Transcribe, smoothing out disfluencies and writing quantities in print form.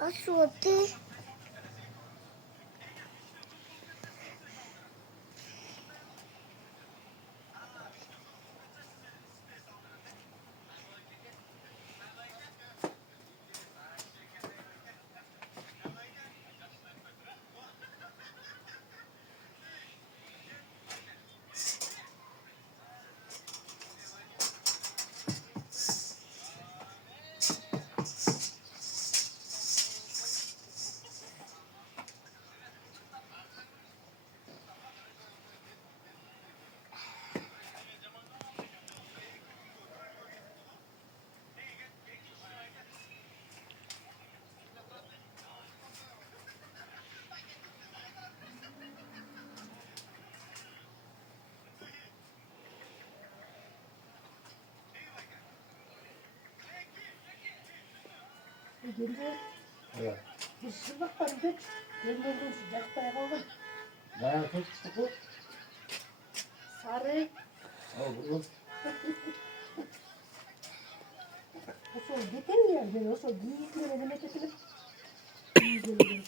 Assolti. Geliyor. Evet. Bir sıvak var bir. Geliyorum sıcak dayanamam. Bayağı çok sıkı bu. Sarı. Al. O sol getirmiyor beni. O sol giyikle elime getirip. Giyikle.